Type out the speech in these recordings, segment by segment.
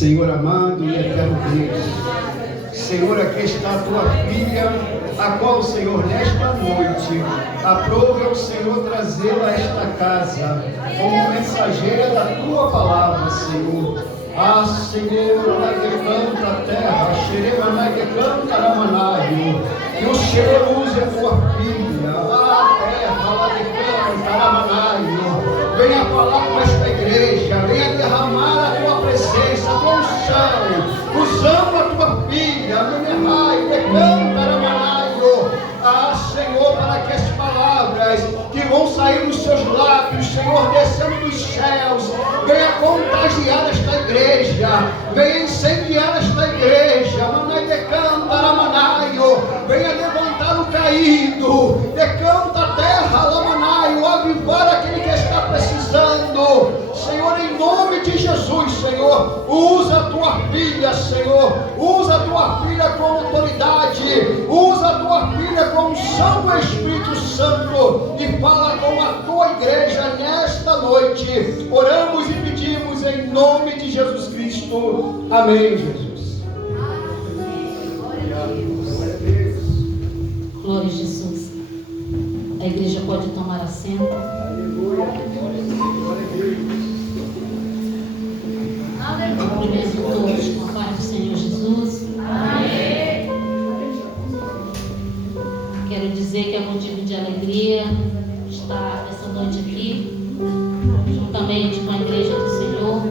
Senhor amado e eterno Deus, Senhor, aqui está a tua filha, a qual, Senhor, nesta noite, aprove ao Senhor trazê-la a esta casa, como mensageira da tua palavra, Senhor. Ah, Senhor, lá que canta a terra, xerema que canta a manaio, que o Senhor use a tua filha, a terra, lá que canta a manaio, venha falar com esta igreja, venha derramar a tua presença, a tua unção, usando a tua filha, menehai, que canta a manaio, ah, Senhor, para que as palavras que vão sair dos seus lábios, Senhor, descendo dos céus, venha contagiar esta igreja, venha incendiar esta igreja, manai decanta ramanaio, venha levantar o caído, decanta a terra, lamanaio, avivar aquele que está precisando, Senhor, em nome de Jesus, Senhor, usa a tua filha, Senhor, usa a tua filha com autoridade, usa a tua filha com unção do Espírito Santo e fala com a tua igreja nesta noite. Oramos e pedimos em nome de Jesus Cristo. Amém, Jesus. Glória a Jesus. A igreja pode tomar assento. Cumprimento todos com a paz do Senhor Jesus. Amém. Quero dizer que é motivo de alegria estar essa noite aqui, juntamente com a igreja do Senhor,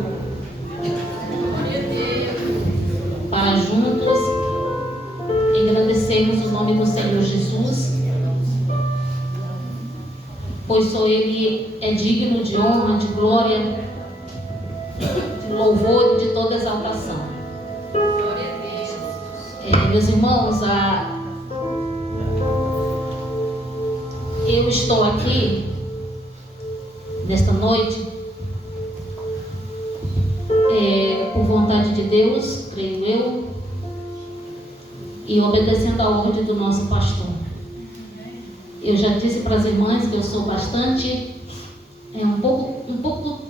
para juntos engrandecermos o nome do Senhor Jesus, pois só Ele é digno de honra, de glória, de louvor e de toda exaltação. Meus irmãos, eu estou aqui nesta noite por vontade de Deus, creio eu, e obedecendo à ordem do nosso pastor. Eu já disse para as irmãs que eu sou bastante, um pouco,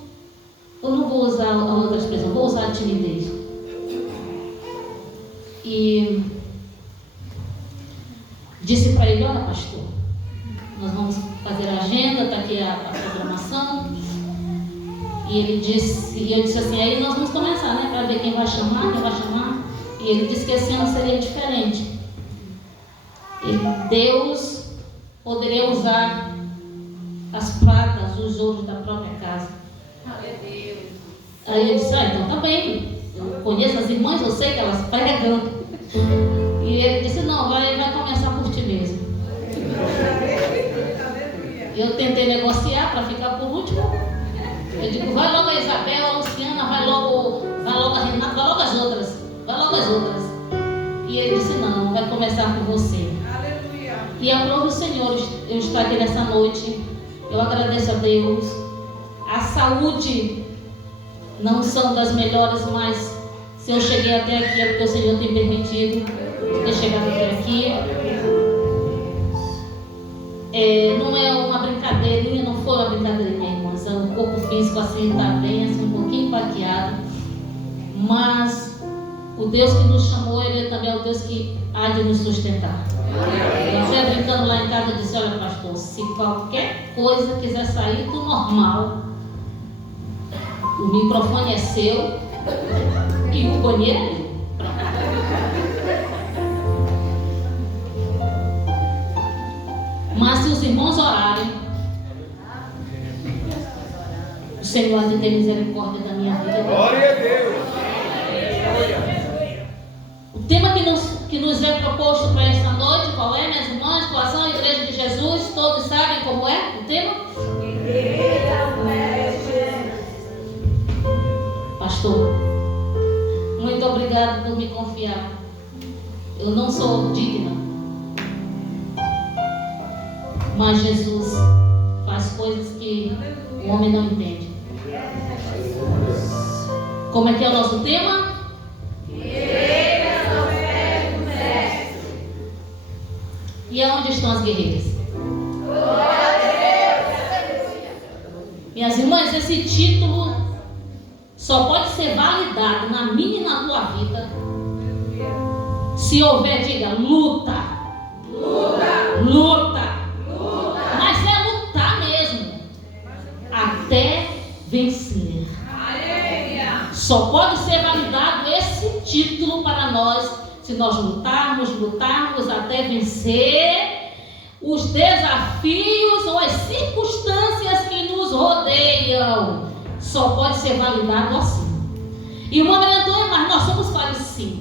eu não vou usar a outra expressão, vou usar a timidez. E disse para ele: olha, pastor, nós vamos fazer a agenda, está aqui a programação. E ele disse, e eu disse assim, aí nós vamos começar, né, para ver quem vai chamar. E ele disse que esse ano seria diferente. Deus poderia usar as pratas, os ouros da própria casa. Aí eu disse, então tá bem, eu conheço as irmãs, eu sei que elas pregam. E ele disse, não, vai começar por ti mesmo. Eu tentei negociar para ficar por último. Eu digo, vai logo a Isabel, a Luciana, vai logo a Renata, vai logo as outras. E ele disse, não, vai começar por você. Aleluia. E aprove o Senhor eu estar aqui nessa noite. Eu agradeço a Deus. A saúde não são das melhores, mas se eu cheguei até aqui é porque o Senhor tem permitido ter chegado até aqui. Não é uma brincadeirinha, não foi uma brincadeirinha, irmãs. O corpo físico assim está bem, assim, um pouquinho baqueado. Mas o Deus que nos chamou, Ele também é o Deus que há de nos sustentar. Eu até brincando lá em casa, eu disse, olha, pastor, se qualquer coisa quiser sair do normal, o microfone é seu e o banheiro é meu. Mas se os irmãos orarem, o Senhor há de ter misericórdia da minha vida. Glória a Deus. O tema que nos é proposto para esta noite, qual é, minhas irmãs? Coração, a Igreja de Jesus, todos sabem como é o tema? Pastor, muito obrigado por me confiar. Eu não sou digna, mas Jesus faz coisas que o homem não entende. Como é que é o nosso tema? E aonde estão as guerreiras? Minhas irmãs, esse título só pode ser validado na minha e na tua vida se houver, diga, luta. Mas é lutar mesmo até vencer. Só pode ser validado esse título para nós se nós lutarmos até vencer os desafios ou as circunstâncias que nos rodeiam. Só pode ser validado assim. E uma Maria Antônia, mas nós somos parecidos.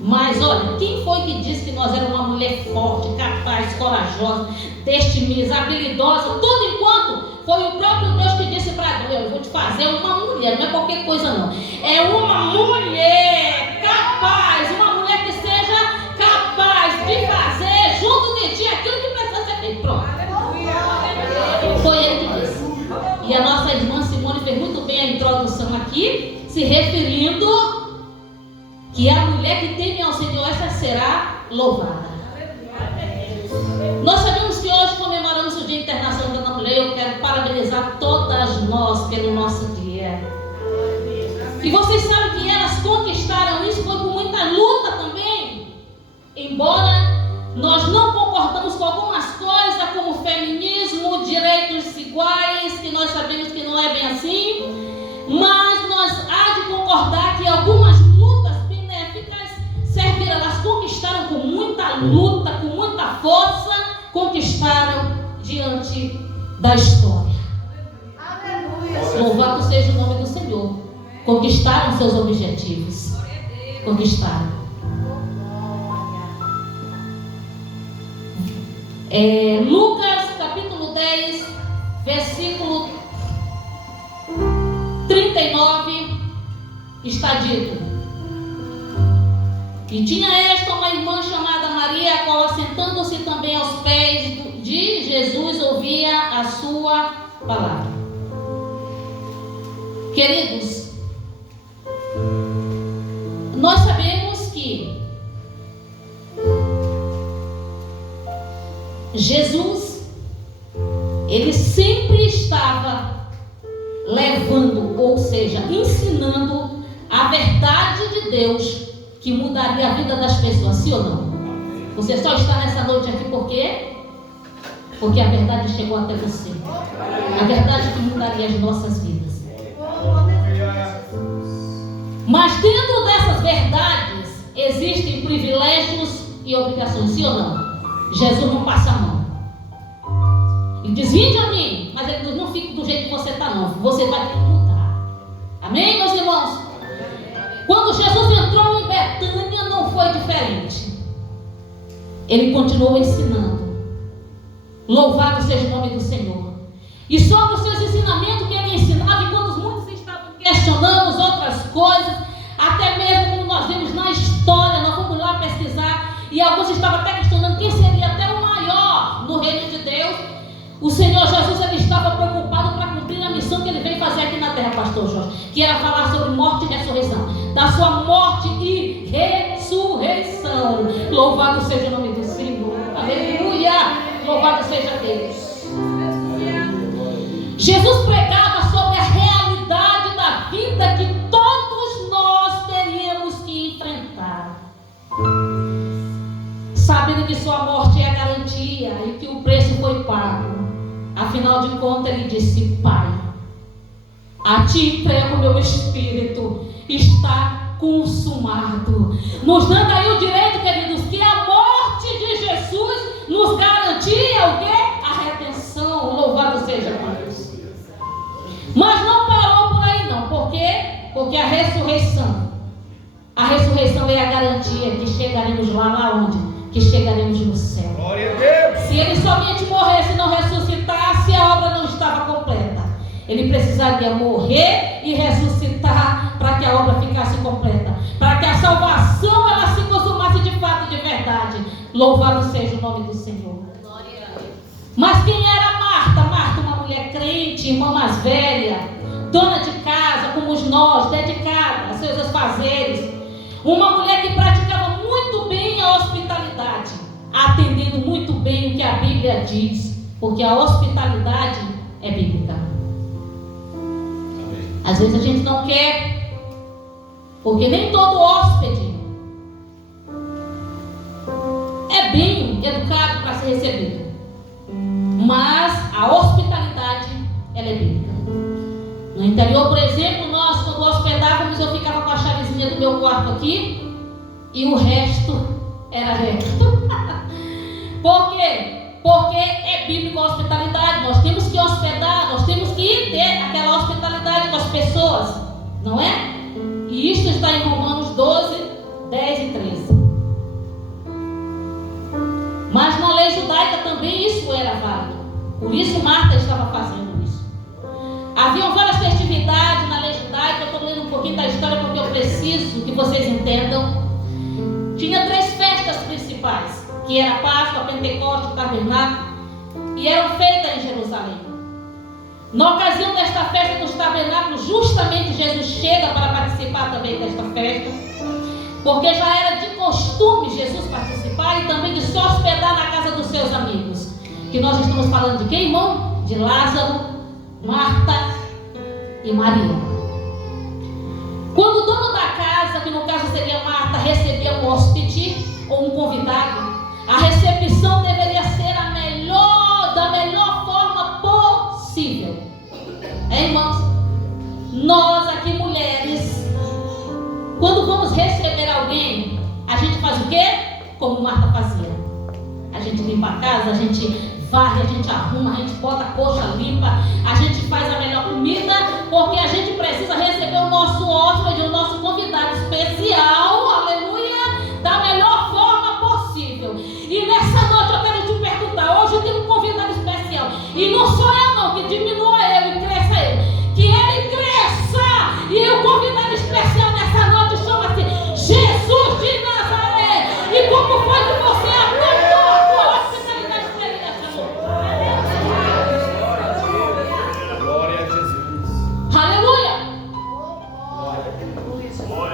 Mas olha, quem foi que disse que nós éramos uma mulher forte, capaz, corajosa, destemida, habilidosa, tudo enquanto foi o próprio Deus que disse para Deus: eu vou te fazer uma mulher, não é qualquer coisa não. É uma mulher capaz, uma mulher que seja capaz de fazer junto de ti aquilo que precisa ser feito. Pronto. Foi ele que disse. E a nossa irmã Simone fez muito bem a introdução aqui, se referindo que a mulher que teme ao Senhor, essa será louvada. Nós sabemos que hoje comemoramos o Dia Internacional da Mulher. Eu quero parabenizar todas nós pelo nosso dia. E vocês sabem que elas conquistaram isso foi com muita luta também. Embora nós não concordamos com algumas coisas, como feminismo, direitos iguais, que nós sabemos que não é bem assim, mas nós há de concordar que algumas lutas benéficas serviram, elas conquistaram com muita luta, com muita força, conquistaram diante da história. Aleluia. Louvado seja o nome do Senhor. Conquistaram seus objetivos. Conquistaram. Lucas capítulo 10, versículo 39, está dito: e tinha esta uma irmã chamada Maria, a qual, assentando-se também aos pés de Jesus, ouvia a sua palavra. Queridos, nós sabemos que Jesus, ele sempre estava levando, ou seja, ensinando a verdade de Deus que mudaria a vida das pessoas, sim ou não? Você só está nessa noite aqui por quê? Porque a verdade chegou até você. A verdade que mudaria as nossas vidas. Mas dentro dessas verdades existem privilégios e obrigações, sim ou não? Jesus não passa a mão. Ele diz: vinde a mim, mas ele diz: não fique do jeito que você está não. Você vai ter que mudar. Amém, meus irmãos? Quando Jesus entrou em Betânia, não foi diferente. Ele continuou ensinando. Louvado seja o nome do Senhor. E sobre os seus ensinamentos que ele ensinava, enquanto muitos estavam questionando outras coisas, até mesmo como nós vimos na história, nós fomos lá pesquisar, e alguns estavam até questionando quem seria até o maior no reino de Deus. O Senhor Jesus, ele estava preocupado para cumprir a missão que ele veio fazer aqui na terra, pastor Jorge, que era falar sobre morte e ressurreição, da sua morte e ressurreição. Louvado seja o nome do Senhor. Aleluia! Louvado seja Deus. Jesus pregava sobre a realidade da vida que todos nós teríamos que enfrentar, sabendo que sua morte é a garantia e que o preço foi pago. Afinal de contas, ele disse: Pai, a ti entrego o meu espírito, está consumado. Nos dando aí o direito, queridos, que a morte de Jesus nos garantia o quê? A redenção. Louvado seja Deus. Mas não parou por aí não. Por quê? Porque a ressurreição é a garantia que chegaremos lá onde? Que chegaremos no céu. Glória a Deus. Se ele somente morresse e não ressuscitasse, a obra não estava completa. Ele precisaria morrer e ressuscitar para que a obra ficasse completa, para que a salvação ela se consumasse de fato, de verdade. Louvado seja o nome do Senhor. Mas quem era Marta? Marta, uma mulher crente, irmã mais velha, dona de casa, como nós, dedicada a seus afazeres. Uma mulher que praticava muito bem a hospitalidade, atendendo muito bem o que a Bíblia diz, porque a hospitalidade é bíblica. Às vezes a gente não quer, porque nem todo hóspede é bem educado para ser recebido. Mas a hospitalidade, ela é bíblica. No interior, por exemplo, nós quando hospedávamos, eu ficava com a chavezinha do meu quarto aqui e o resto era resto. Por quê? Porque é bíblico a hospitalidade. Nós temos que hospedar, nós temos que ter aquela hospitalidade com as pessoas, não é? E isto está em Romanos 12, 10 e 13. Mas na lei judaica também isso era válido. Por isso Marta estava fazendo isso. Haviam várias festividades na lei judaica. Eu estou lendo um pouquinho da história porque eu preciso que vocês entendam. Tinha 3 festas principais, que era Páscoa, Pentecostes, Tabernáculo, e eram feitas em Jerusalém. Na ocasião desta festa dos tabernáculos, justamente Jesus chega para participar também desta festa, porque já era de costume Jesus participar e também de se hospedar na casa dos seus amigos. Que nós estamos falando de quem, irmão? De Lázaro, Marta e Maria. Quando o dono da casa, que no caso seria Marta, recebia um hóspede ou um convidado, a recepção deveria ser da melhor forma possível. Irmãos? Nós aqui mulheres, quando vamos receber alguém, a gente faz o quê? Como Marta fazia. A gente limpa a casa, a gente varre, a gente arruma, a gente bota a coxa limpa, a gente faz a melhor comida, porque a gente precisa receber o nosso hóspede, o nosso convidado especial, aleluia, da melhor forma possível. E nessa noite eu quero te perguntar, hoje eu tenho um convidado especial, e não sou eu não, que diminua ele e cresça ele, que ele cresça, e o convidado especial nessa noite chama-se Jesus de Nazaré. E como foi que você aguentou a tua hospitalidade dele nessa noite? Glória a Jesus. Aleluia.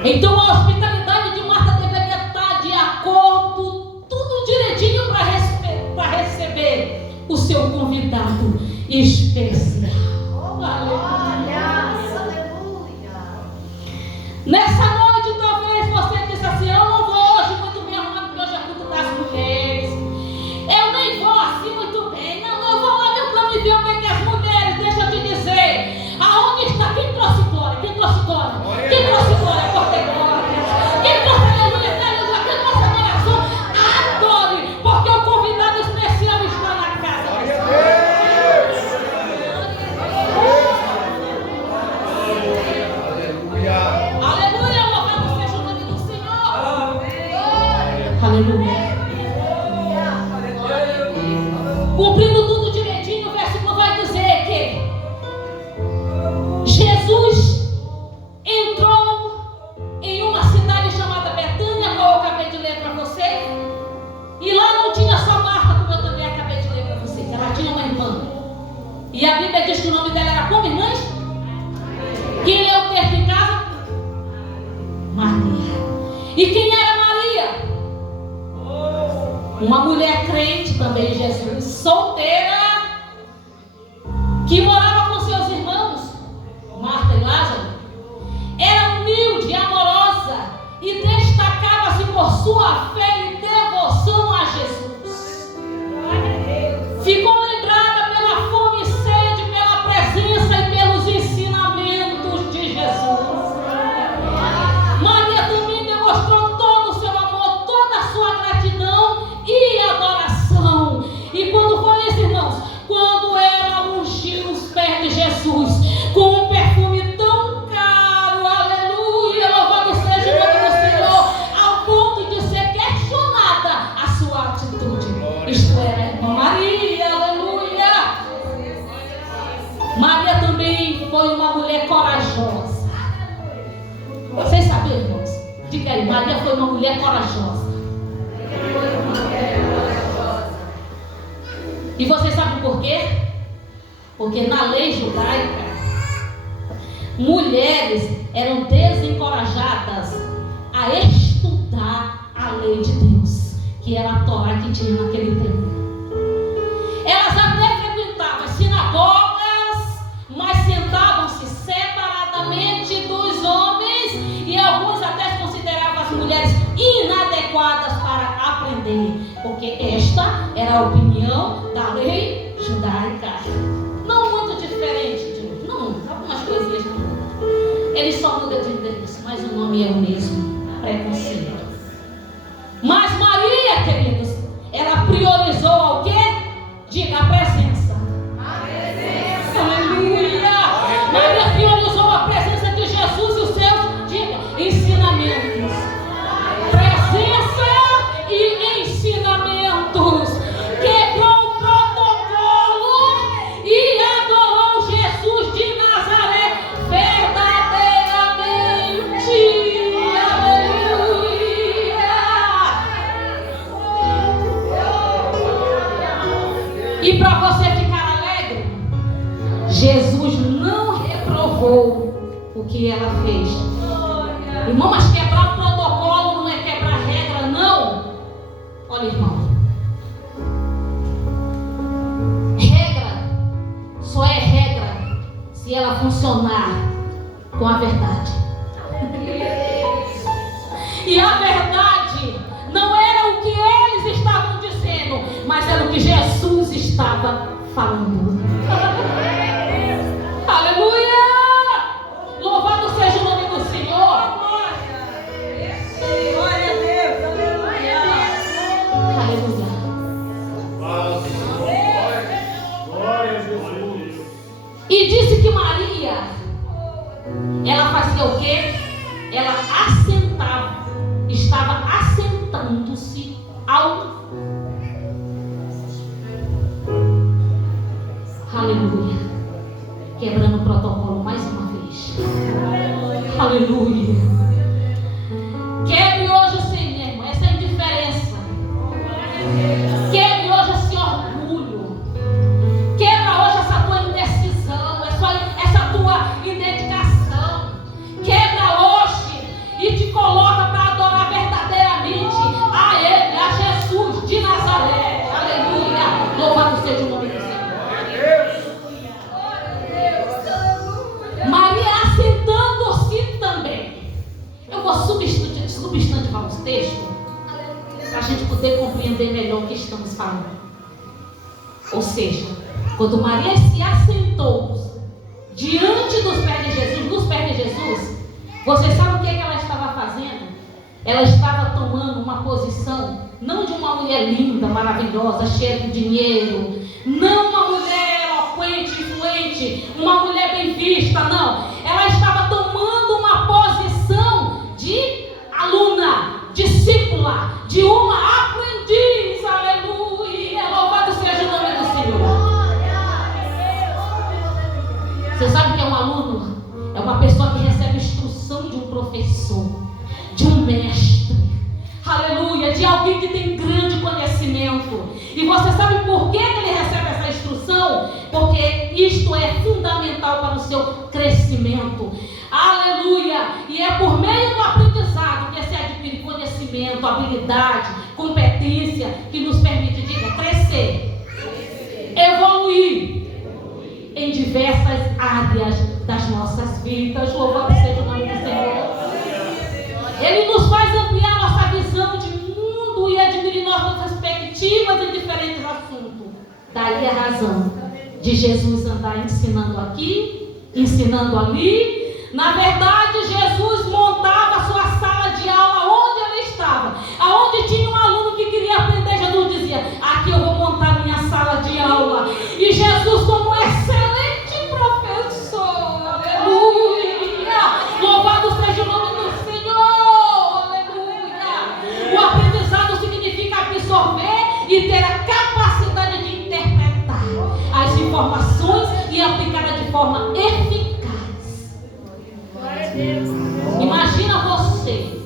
Então a hospitalidade de Marta deveria estar de acordo, tudo direitinho para receber o seu convidado especial. Aleluia. Nessa noite talvez você disse assim: eu não vou hoje muito bem arrumado porque hoje é culto das mulheres, eu nem vou assim muito bem, não, eu vou lá meu plano e ver o que é que as mulheres, deixa eu te dizer, aonde está, quem trouxe glória, quem trouxe glória, quem trouxe glória, corte glória, quem trouxe aleluia, quem trouxe adoração, adore, porque o convidado especial está na casa. Aleluia, louvado seja o nome do Senhor. Aleluia. Cumprindo tudo direitinho, o versículo vai dizer que Jesus entrou em uma cidade chamada Betânia, qual eu acabei de ler para você, e lá não tinha só Marta, como eu também acabei de ler para você, ela tinha uma irmã, e a Bíblia diz que o nome dela era como, irmãs? Quem leu o texto em casa? Maria. E quem era Maria? Uma mulher crente também em Jesus, solteira, que morava com seus irmãos, Marta e Lázaro. Era humilde, amorosa e destacava-se por sua fé e devoção a Jesus. Ficou lembrada pela fome e sede, pela presença e pelos ensinamentos de Jesus. Maria também demonstrou todo o seu amor, toda a sua gratidão e adoração. E quando foi isso, irmãos? Quando ela ungiu os pés de Jesus com um perfume tão caro, aleluia, louvado seja o nome do Senhor, ao ponto de ser questionada a sua atitude. Isto é, irmã Maria, aleluia. Maria também foi uma mulher corajosa. Vocês sabiam, irmãos? Diga aí, Maria foi uma mulher corajosa. E vocês sabem por quê? Porque na lei judaica, mulheres eram desencorajadas a estudar a lei de Deus, que era a Torá que tinha naquele tempo. Elas até frequentavam as sinagogas, mas sentavam-se separadamente adequadas para aprender, porque esta era a opinião da lei judaica. Não muito diferente de hoje, não, algumas coisinhas não mudam. Eles só mudam de endereço, mas o nome é o mesmo, preconceito. Mas Maria, queridos, ela priorizou ao quê? Diga, a presença. A presença. Aleluia. Maria priorizou a presença de Jesus e os seus, diga, ensinamentos. Presença e ensinamentos. Quebrou o protocolo e adorou Jesus de Nazaré verdadeiramente. E para você ficar alegre, Jesus não reprovou o que ela fez. Irmão, mas quebrar o protocolo não é quebrar regra, não. Olha, irmão, regra só é regra se ela funcionar com a verdade. E a verdade não era o que eles estavam dizendo, mas era o que Jesus estava falando. Aleluia! Louvado seja o nome do Senhor. Glória a Deus. Aleluia. Glória a Jesus. E disse que Maria, ela fazia o quê? Ela assentava, estava assentando-se ao... Aleluia. Quebrando o protocolo mais uma vez. Aleluia. Quebre hoje, Senhor, irmão, essa indiferença. Quebre hoje esse orgulho. Quebra hoje essa tua indecisão, essa tua indedicação. Quebra hoje e te coloca para adorar verdadeiramente a Ele, a Jesus de Nazaré. Aleluia. Louvado seja o nome do Senhor. Maria assentando-se também. Eu vou substantivar os textos para a gente poder compreender melhor o que estamos falando. Ou seja, quando Maria se assentou diante dos pés de Jesus, nos pés de Jesus, você sabe o que ela estava fazendo? Ela estava tomando uma posição, não de uma mulher linda, maravilhosa, cheia de dinheiro, não uma mulher eloquente, influente, uma mulher bem vista, não. Ela estava tomando uma posição de aluna, discípula, de uma aprendiz. Aleluia! Louvado seja o nome do Senhor. Você sabe o que é um aluno? É uma pessoa que recebe instrução de um professor, de um mestre. Aleluia! De alguém que tem grande conhecimento. E você sabe por que ele recebe essa instrução? Porque isto é fundamental para o seu crescimento. Aleluia! E é por meio do aprendizado que se adquire conhecimento, habilidade, competência, que nos permite, diga, crescer, evoluir em diversas áreas das nossas vidas. Louvado seja o nome do Senhor. Ele nos faz ampliar nossa visão de mundo e adquirir nossas perspectivas em diferentes assuntos. Daí a razão de Jesus andar ensinando aqui, ensinando ali. Na verdade, Jesus montava a sua sala de aula onde ele estava. Aonde tinha um aluno que queria aprender, Jesus dizia: aqui eu vou montar minha sala de aula. E Jesus, como excelente professor, aleluia, louvado seja o nome do Senhor, aleluia. O aprendizado significa absorver e ter a capacidade de interpretar as informações e aplicá-las de forma eficaz. Imagina você,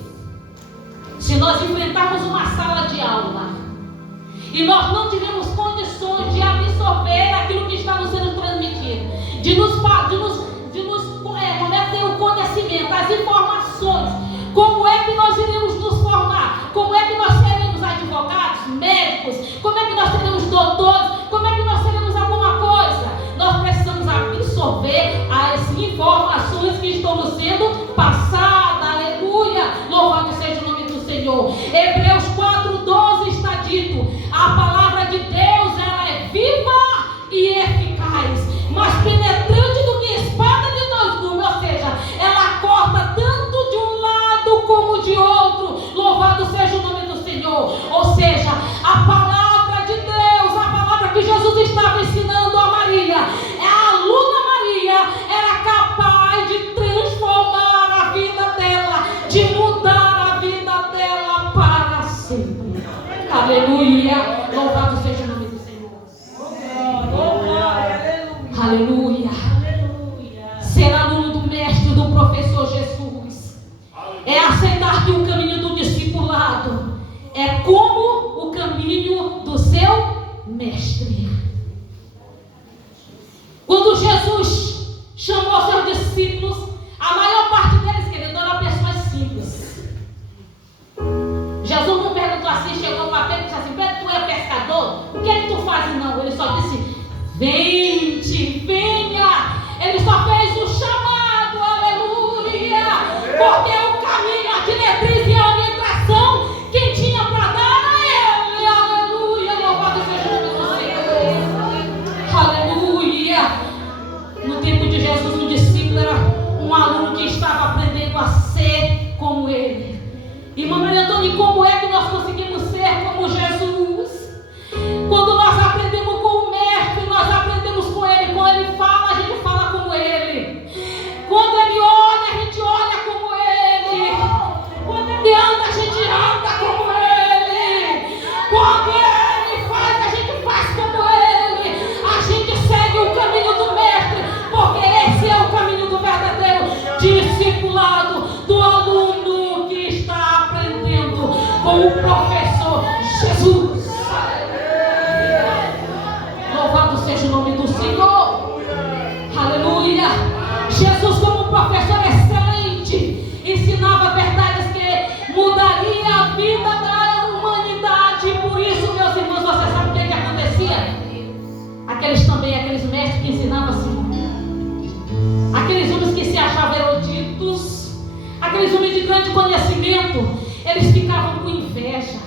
se nós enfrentarmos uma sala de aula e nós não tivermos condições de absorver aquilo que está nos sendo transmitido, de nos ter o conhecimento, as informações, como é que nós iremos nos formar? Como é que nós seremos advogados, médicos? Como é que nós seremos doutores? Como é que nós seremos alguma coisa? Nós precisamos absorver as informações que estão nos sendo passadas. Aleluia! Louvado seja o nome do Senhor. Hebreus Aleluia. Louvado seja o nome do Senhor. Aleluia. Ser aluno do mestre, do professor Jesus, é aceitar que o caminho do discipulado é como o caminho do seu mestre. Quando Jesus chamou seus discípulos, a maior parte deles, querido, eram pessoas simples. Jesus não perguntou assim, chegou para Pedro e disse assim: Pedro, tu é pescador? O que é que tu fazes? Não, ele só disse: vende, venha. Ele só fez o chamado, aleluia. Porque o caminho, a diretriz e a orientação, quem tinha para dar era ele, aleluia. Louvado seja o nome do Senhor, aleluia. No tempo de Jesus, o discípulo era um aluno que estava aprendendo a ser como ele. Irmã Maria Antônia, como é que nós conseguimos ser como Jesus? Quando nós aprendemos com o mestre, nós aprendemos com ele. Quando ele fala, a gente fala como ele. Quando ele olha, a gente olha como ele. Quando ele anda, a gente anda como ele. Quando ele faz, a gente faz como ele. A gente segue o caminho do mestre, porque esse é o caminho do verdadeiro discipulado, do aluno que está aprendendo com o professor Jesus. Louvado seja o nome do Senhor. Aleluia. Jesus, como professor excelente, ensinava verdades que mudaria a vida da humanidade. Por isso, meus irmãos, você sabe o que acontecia? Aqueles mestres que ensinavam assim, aqueles homens que se achavam eruditos, aqueles homens de grande conhecimento, eles ficavam com inveja,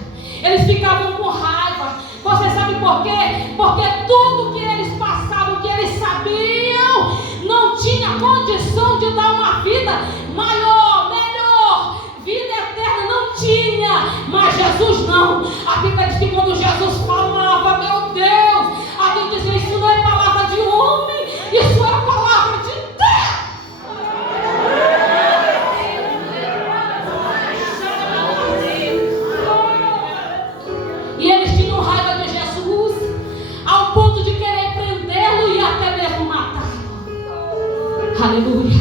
eles ficavam com raiva. Você sabe por quê? Porque tudo que eles passavam, que eles sabiam, não tinha condição de dar uma vida maior, melhor, vida eterna, não tinha. Mas Jesus não. A Bíblia diz que quando Jesus falava, meu Deus, a gente dizia: isso não é palavra de homem, isso é palavra de Deus. E eles tinham raiva de Jesus, ao ponto de querer prendê-lo e até mesmo matá-lo. Aleluia.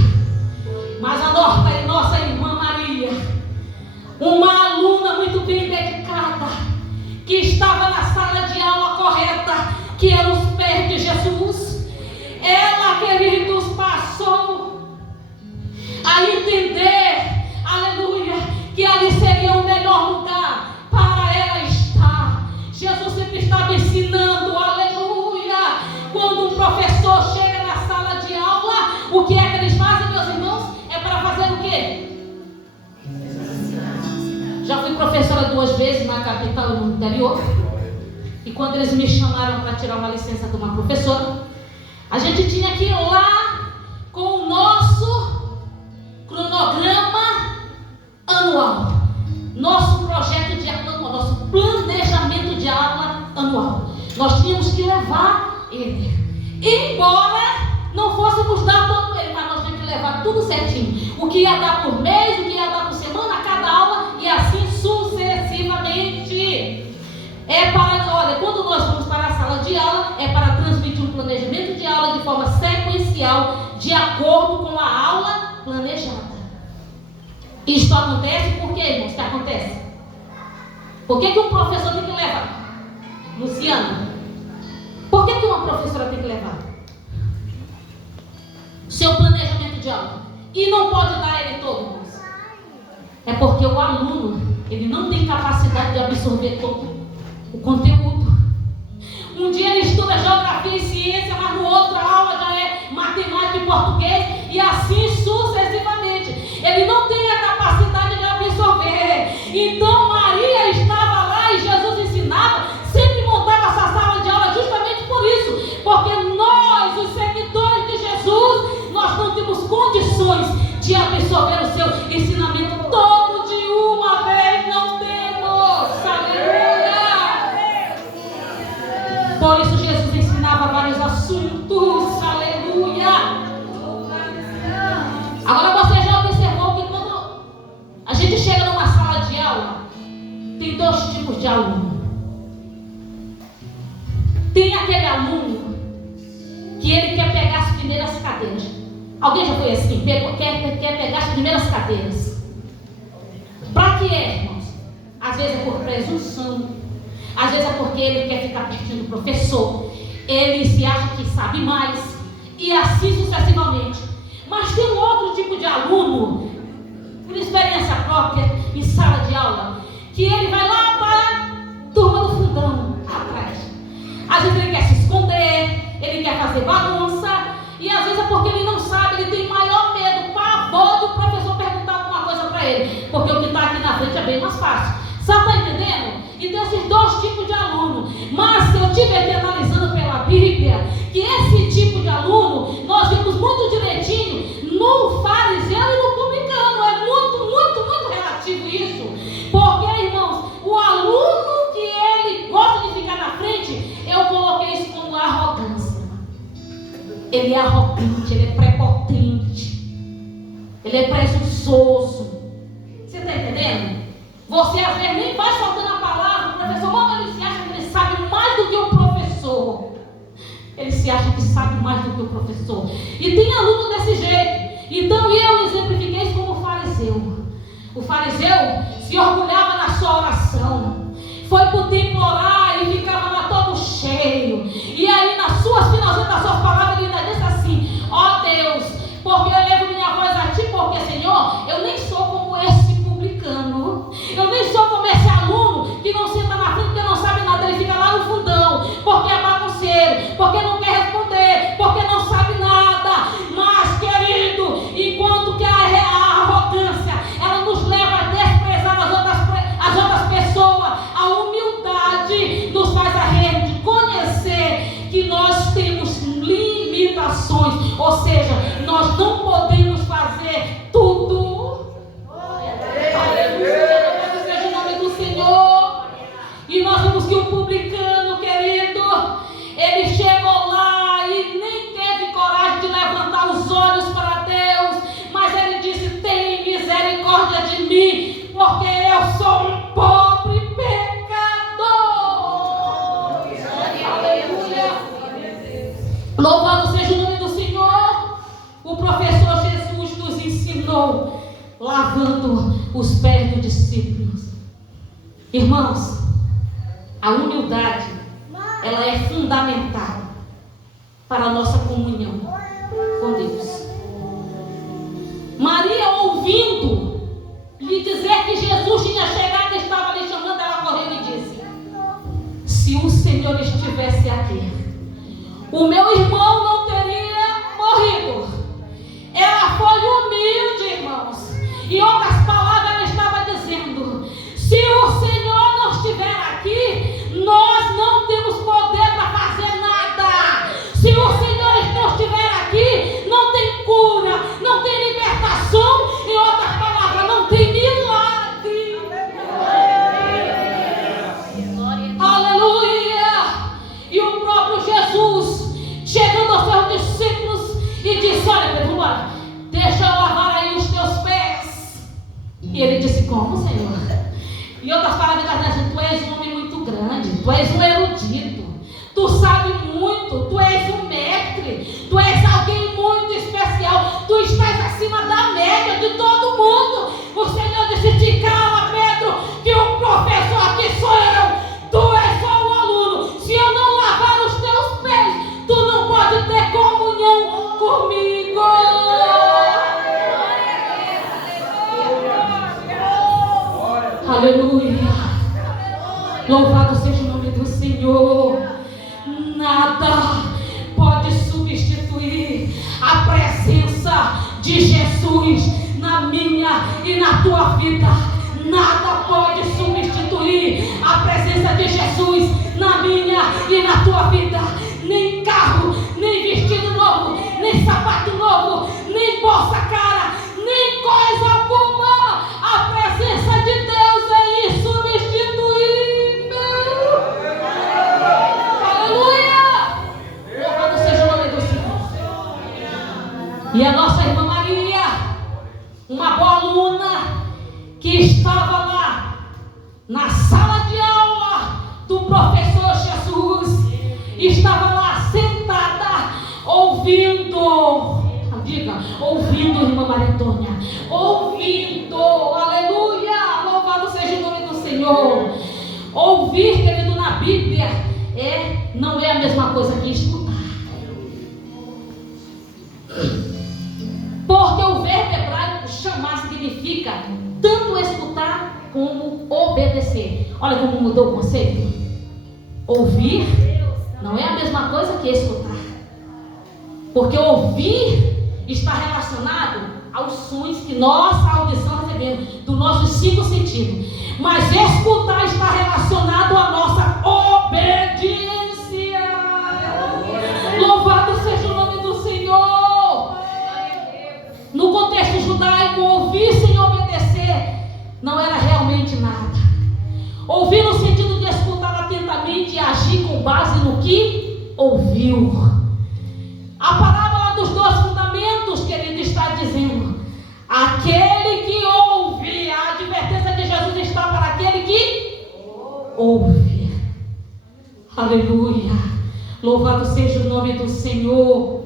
Mas a nossa irmã Maria, uma aluna muito bem dedicada, que estava na sala de aula correta, que eram os pés de Jesus, ela, queridos, passou a entender, aleluia, que ali seria o melhor lugar para ela estar. Jesus sempre estava ensinando, aleluia. Quando um professor chega na sala de aula, o que é que eles fazem, meus irmãos? É para fazer o quê? Já fui professora 2 vezes na capital e no interior. E quando eles me chamaram para tirar uma licença de uma professora, a gente tinha que ir lá com o nosso cronograma anual, nosso projeto de aula anual, nosso planejamento de aula anual. Nós tínhamos que levar ele, embora não fôssemos dar todo ele, mas nós tínhamos que levar tudo certinho, o que ia dar por mês, o que ia dar por semana, cada aula, e assim sucessivamente. Olha, quando nós vamos para a sala de aula, é para transmitir um planejamento de aula de forma sequencial, de acordo com a aula planejada. Isto acontece por quê, irmãos? Que acontece? Por que um professor tem que levar? Luciana, por que uma professora tem que levar seu planejamento de aula? E não pode dar ele todo, irmãos. É porque o aluno, ele não tem capacidade de absorver todo o conteúdo. Um dia ele estuda geografia e ciência, mas no outro aula já é matemática e português, e assim sucessivamente. Ele não tem a capacidade de absorver. Então Maria estava lá e Jesus ensinava, sempre montava essa sala de aula justamente por isso, porque nós, os seguidores de Jesus, nós não temos condições de absorver o seu ensinamento todo de uma vez, não temos. Aleluia. Por isso Jesus ensinava vários assuntos. Aleluia. Agora você já observou que quando a gente chega numa sala de aula, tem 2 tipos de aluno. Tem aquele aluno que ele quer pegar as primeiras cadeiras. Alguém já foi assim? Quer pegar as primeiras cadeiras. Para que é, irmãos? Às vezes é por presunção. Às vezes é porque ele quer ficar pertinho do professor. Ele se acha que sabe mais. E assim sucessivamente. Mas tem um outro tipo de aluno, por experiência própria, em sala de aula, que ele vai lá para a turma do fundão, atrás. Às vezes ele quer se esconder, ele quer fazer bagunça, e às vezes é porque ele não sabe, ele tem maior medo, pavor do professor perguntar alguma coisa para ele, porque o que está aqui na frente é bem mais fácil. Sabe, está entendendo? E tem esses dois tipos de aluno. Mas se eu estiver aqui analisando pela Bíblia, que esse tipo de aluno, nós vimos muito direitinho no fariseu e no publicano. É muito relativo isso. Porque, irmãos, o aluno que ele gosta de ficar na frente, eu coloquei isso como arrogância. Ele é arrogante, ele é prepotente, ele é presunçoso. Você está entendendo? Você às vezes nem vai soltando a palavra, o professor, mas ele se acha que ele sabe mais do que o professor. Ele se acha que sabe mais do que o professor. E tem aluno desse jeito. Então eu exemplifiquei isso como o fariseu. O fariseu se orgulhava na sua oração. Foi para o templo orar e ficava lá todo cheio. E aí nas suas finalzinhas das suas palavras ele ainda disse assim: ó Deus, porque eu levo minha voz a ti, porque Senhor, eu nem sou como esse publicano. Eu nem sou como esse aluno que não senta na frente, que não sabe nada, ele fica lá no fundão, porque é bagunceiro, porque não quer responder, porque não sabe nada. Mas, querido, enquanto que a arrogância, ela nos leva a desprezar as outras pessoas, a humildade nos faz a reconhecer que nós temos limitações, ou seja, nós não podemos fazer tudo. Seja o nome do Senhor. E nós vimos que o publicano, querido, ele chegou lá e nem teve coragem de levantar os olhos para Deus, mas ele disse: tem misericórdia de mim, porque eu sou um pobre pecador. Aleluia. Louvado seja o nome do Senhor. O professor Jesus nos ensinou lavando os pés dos discípulos. Irmãos, a humildade, ela é fundamental para a nossa comunhão com Deus. Maria, ouvindo lhe dizer que Jesus tinha chegado e estava lhe chamando, ela correu e disse: se o Senhor estivesse aqui, o meu irmão não teria morrido. Ela foi humilde, irmãos. Em outras palavras, ela estava dizendo: se o Senhor não estiver aqui, nós não temos poder para fazer nada. Se o Senhor não estiver aqui, não tem cura, não tem libertação. Em outras palavras, não tem milagre. Aleluia! E o próprio Jesus, chegando aos seus discípulos, e disse: olha, Pedro, deixa eu lavar aí os teus pés. E ele disse: como, Senhor? Em outras palavras, tu és um homem muito grande, tu és um erudito, tu sabe muito, tu és um mestre, tu és alguém muito especial, tu estás acima da média de todo mundo. O Senhor disse: te cala, Pedro, que o professor aqui sou eu, tu és só um aluno. Se eu não lavar os teus pés, tu não pode ter comunhão comigo. Aleluia. Louvado seja o nome do Senhor. Nada pode substituir a presença de Jesus na minha e na tua vida. Nada pode substituir a presença de Jesus na minha e na tua vida. Nem carro, nem vestido novo, nem sapato novo, nem bolsa cara, nem coisa alguma. A presença de Deus é insubstituível. Aleluia! Louvado seja o nome do Senhor. E a nossa irmã Maria, uma boa aluna, que estava lá na sala de aula do professor Jesus, estava lá sentada, ouvindo. Diga, ouvindo, irmã Maria Antônia. Ouvindo, aleluia. Louvado seja o nome do Senhor. Ouvir, querido, na Bíblia não é a mesma coisa que escutar. Porque o verbo hebraico chamar significa tanto escutar como obedecer. Olha como mudou o conceito. Ouvir não é a mesma coisa que escutar. Porque ouvir está relacionado aos sons que nossa audição recebemos, dos nossos 5 sentidos. Mas escutar está relacionado à nossa obediência. Louvado seja o nome do Senhor. No contexto judaico, ouvir sem obedecer não era realmente nada. Ouvir no sentido de escutar atentamente e agir com base no que ouviu. A parábola dos 2 fundamentos, querido, está dizendo: aquele que ouve, a advertência de Jesus está para aquele que ouve. Aleluia. Louvado seja o nome do Senhor.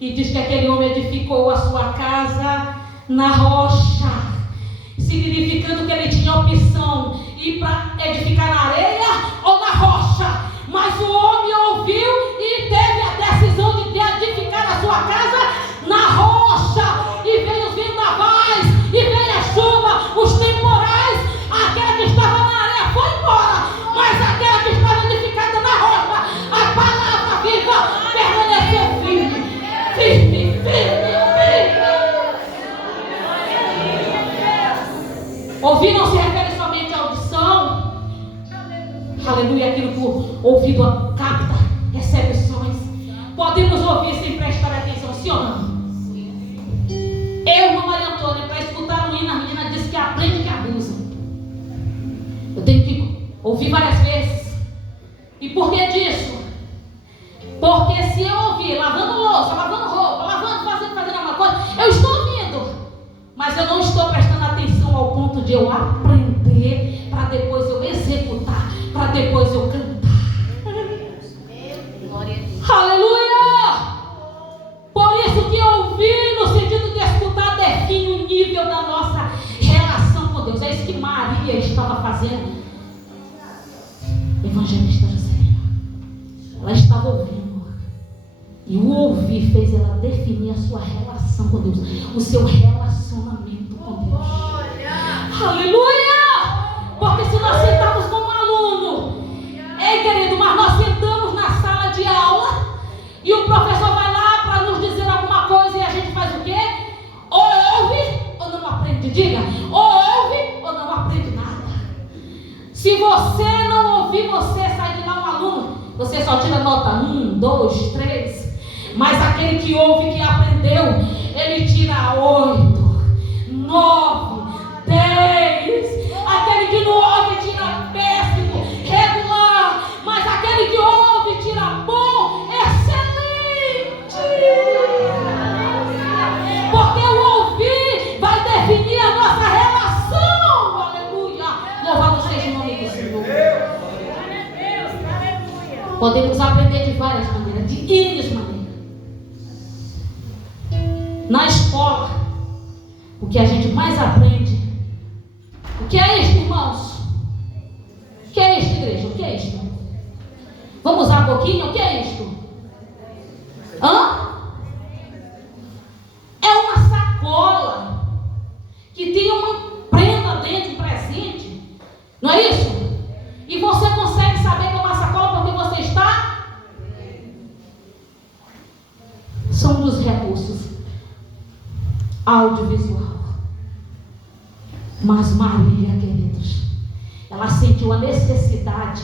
E diz que aquele homem edificou a sua casa na rocha, significando que ele tinha opção ir para edificar na areia ou na rocha. Mas o homem ouviu e teve a decisão de edificar a sua casa na rocha. E veio os vendavais, e veio a chuva, os temporais. Aquela que estava na areia foi embora, mas aquela que estava edificada na rocha, a palavra viva, permaneceu firme, firme, firme, firme. Ouvir não se refere somente à audição. Aleluia, aquilo que o ouvido capta, recebe sons. Podemos ouvir sem prestar atenção, sim ou não? Eu, irmã Maria Antônia, para escutar um hino, a menina disse que aprende que abusa. Eu tenho que ouvir várias vezes. E por que disso? Porque se eu ouvir lavando louça, lavando roupa, fazendo alguma coisa, eu estou ouvindo, mas eu não estou prestando atenção ao ponto de eu aprender para depois eu executar, para depois eu cantar. Aleluia! Por isso que ouvir no sentido de escutar define o nível da nossa relação com Deus. É isso que Maria estava fazendo. Evangelista José, ela estava ouvindo, e o ouvir fez ela definir a sua relação com Deus, o seu relacionamento com Deus. Aleluia! Porque se nós sentamos como aluno, ei querido, mas nós sentamos na sala de aula e o professor vai lá para nos dizer alguma coisa e a gente faz o quê? Ou ouve ou não aprende. Diga, ou ouve ou não aprende nada. Se você não ouvir, você sai de lá um aluno, você só tira nota 1, 2, 3. Mas aquele que ouve, que aprendeu, ele tira 8, 9, 10. Aquele que não ouve tira péssimo, regular. Mas aquele que ouve tira bom, excelente. Porque o ouvir vai definir a nossa relação. Aleluia. Louvado seja o nome do Senhor. Podemos aprender de várias maneiras, de N maneiras. Na escola, o que a gente mais aprende, o que é isto, irmãos? O que é isto, igreja? O que é isto? Vamos usar um pouquinho? O que é isto? É uma sacola que tem uma prenda dentro, um presente. Não é isso? E você consegue saber que é uma sacola porque você está? São dos recursos audiovisual. Mas Maria, queridos, ela sentiu a necessidade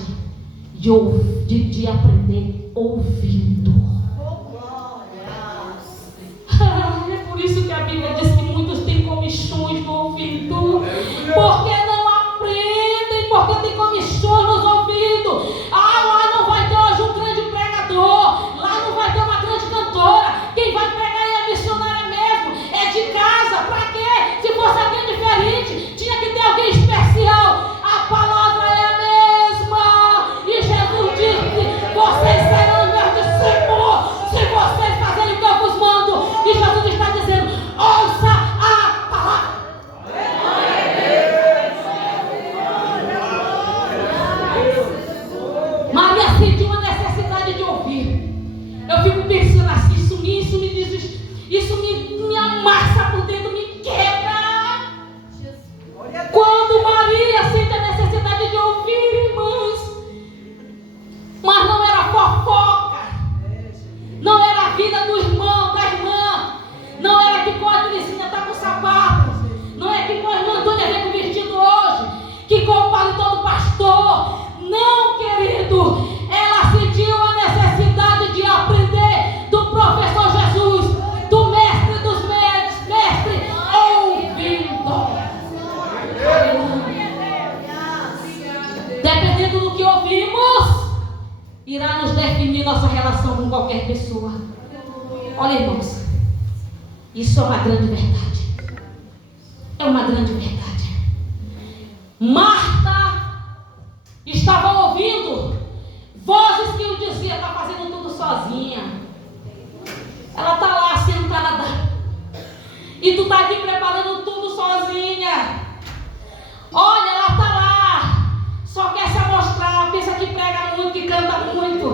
de aprender ouvindo. É por isso que a Bíblia diz que muitos têm comichões no ouvido, porque não aprendem, porque tem comichões nos ouvidos. Lá não vai ter hoje um grande pregador, lá não vai ter uma grande cantora. Quem vai pregar é a missionária mesmo, é de casa. Para quê? Se fosse alguém diferente, tinha que ter alguém especial. A palavra é a mesma, e Jesus disse: vocês serão minhas momento ela sentiu a necessidade de aprender do professor Jesus, do mestre dos mestres, ouvindo. Dependendo do que ouvimos, irá nos definir nossa relação com qualquer pessoa. Olha, irmãos, isso é uma grande verdade. É uma grande verdade. Marta estava ouvindo vozes que o diziam: está fazendo tudo sozinha. Ela está lá sentada e tu está aqui preparando tudo sozinha. Olha, ela está lá, só quer se amostrar, pensa que prega muito, que canta muito.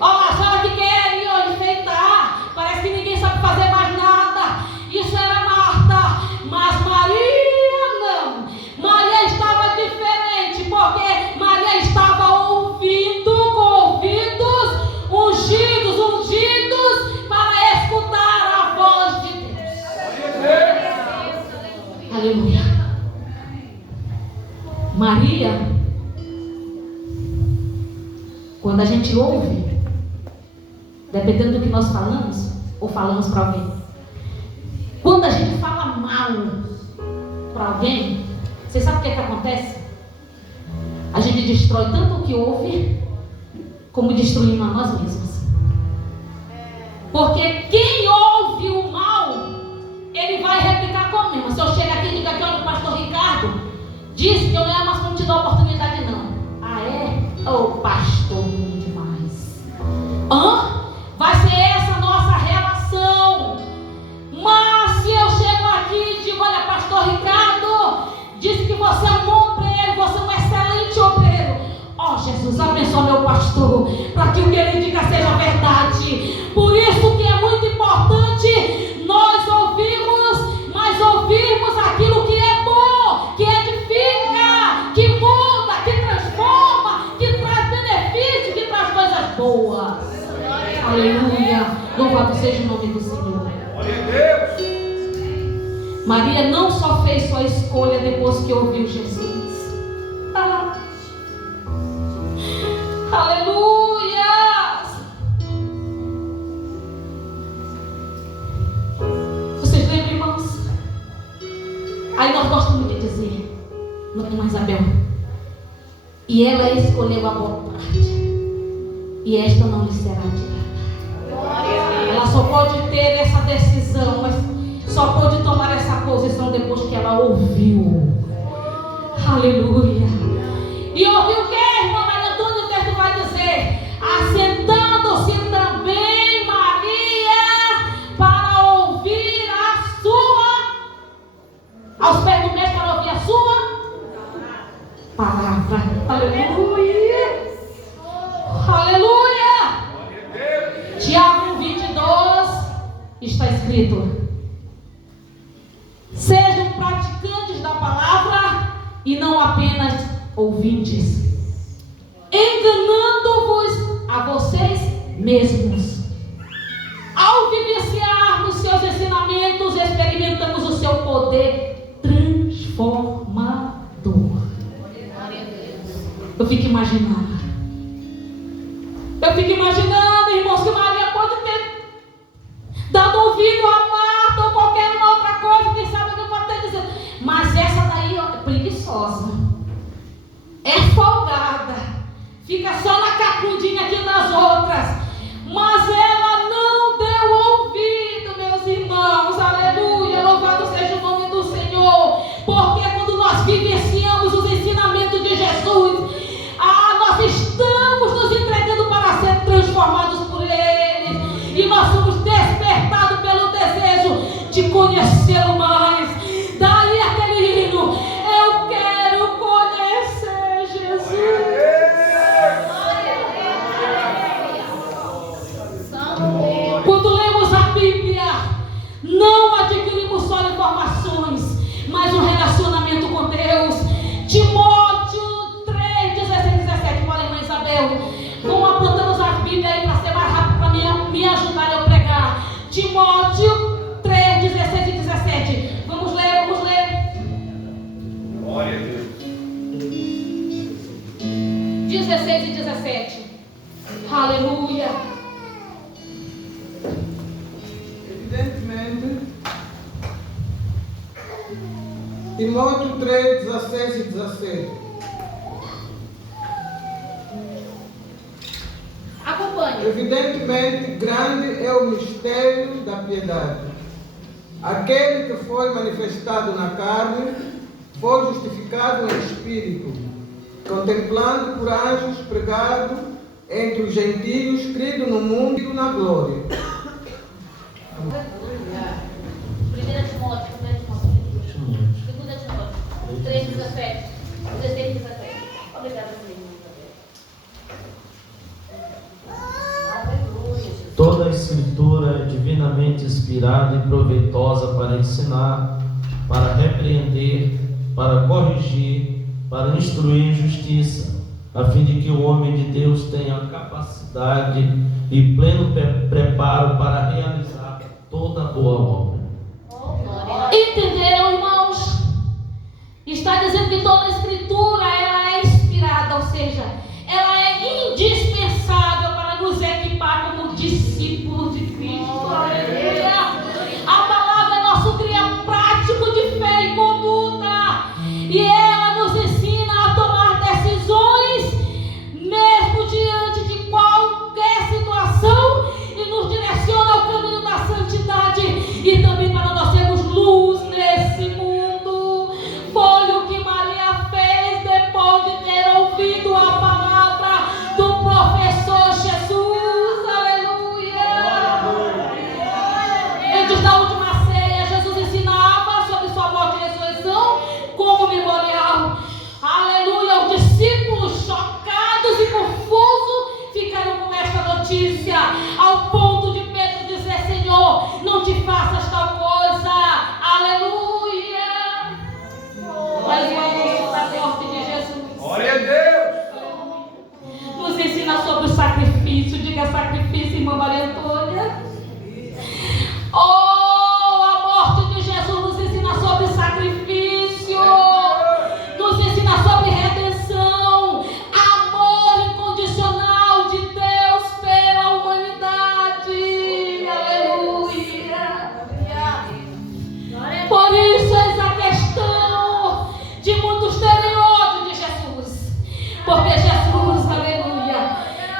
Olha, só ela que quer ir enfeitar, parece que ninguém sabe fazer mais nada. Isso era Marta, mas Maria não. Maria estava diferente, porque Maria estava ouvindo com ouvidos ungidos para escutar a voz de Deus. Aleluia. Maria, quando a gente ouve, dependendo do que nós falamos, ou falamos para alguém, quando a gente fala mal para alguém, você sabe o que é que acontece? A gente destrói tanto o que ouve, como destruindo a nós mesmos. Porque quem ouve o mal, ele vai replicar como mesmo. Se eu chegar aqui e digo que olha, o pastor Ricardo disse que eu não ia mais como te dar oportunidade, não. Ah, é? Ô, pastor, muito demais. Vai ser essa a nossa relação. Mas se eu chego aqui e digo: olha, pastor Ricardo disse que você é um bom obreiro, você é um excelente obreiro. Ó, Jesus, abençoa meu pastor, para que o que ele diga seja verdade. Por isso que é muito importante nós ouvirmos, mas ouvirmos aquilo que é bom, que edifica, que muda, que transforma, que traz benefício, que traz coisas boas. Aleluia. Louvado seja o nome do Senhor. Maria não só fez sua escolha depois que ouviu Jesus. Aleluia. Vocês lembram, irmãos? Aí nós gostamos de dizer, não é mais Isabel, e ela escolheu a boa parte, e esta não lhe será tirada. Ela só pode ter essa decisão, mas só pode tomar essa posição depois que ela ouviu. Aleluia. E ouviu o que, irmã Maria Antônia? O texto vai dizer: assentando-se também Maria para ouvir a sua, aos pés do mestre, para ouvir a sua palavra. Aleluia. Aleluia. Tiago 1:22 está escrito: sejam praticantes da palavra e não apenas ouvintes, enganando-vos a vocês mesmos. Ao vivenciarmos seus ensinamentos, experimentamos o seu poder transformador. Eu fico imaginando, irmãos, que Maria pode ter dado ouvido a Marta ou qualquer uma outra coisa, quem sabe que pode ter dizendo, mas essa daí é preguiçosa, é folgada, fica só na cacundinha aqui das outras. Mas ela não deu ouvido, meus irmãos. Aleluia, louvado seja o nome do Senhor. Porque quando nós vivenciamos os ensinamentos de Jesus, nós estamos nos entregando para ser transformados por Ele, e nós somos despertados pelo desejo de conhecê-lo mais. Daí aquele hino: eu quero conhecer Jesus. 16 e 17. Aleluia. Evidentemente, Timóteo 3, 16 e 17. Acompanhe. Evidentemente, grande é o mistério da piedade. Aquele que foi manifestado na carne foi justificado em espírito, contemplando por anjos, pregado entre os gentios, crido no mundo e na glória. 1 Timóteo 3, 17. 16 e 17. Obrigada, Senhor. Toda a Escritura é divinamente inspirada e proveitosa para ensinar, para repreender, para corrigir, para instruir em justiça, a fim de que o homem de Deus tenha capacidade e pleno preparo para realizar toda boa obra. Entenderam, irmãos? Está dizendo que toda a Escritura ela é inspirada, ou seja, ela é indispensável para nos equipar como discípulos de Cristo. Aleluia! A palavra é nosso guia prático de fé e conduta, e ela nos ensina a tomar decisões mesmo diante de qualquer situação e nos direciona ao caminho da santidade e também para nós sermos luz nesse mundo. Foi o que Maria fez depois de ter ouvido a palavra do professor Jesus. Aleluia! Antes da última ceia, Jesus ensinava sobre sua morte e ressurreição como memorial. Aleluia! Os discípulos, chocados e confusos, ficaram com esta notícia, ao ponto de Pedro dizer: Senhor, não te faças tal coisa. Aleluia! Mas o anúncio da morte de Jesus. Glória a Deus. Nos ensina sobre o sacrifício. Diga sacrifício, irmã Maria Antônia. Oh, a morte de Jesus nos ensina sobre sacrifício. Nos ensina sobre redenção. Amor incondicional de Deus pela humanidade. Aleluia. Por isso essa questão de muitos terem ódio de Jesus. Porque Jesus, aleluia,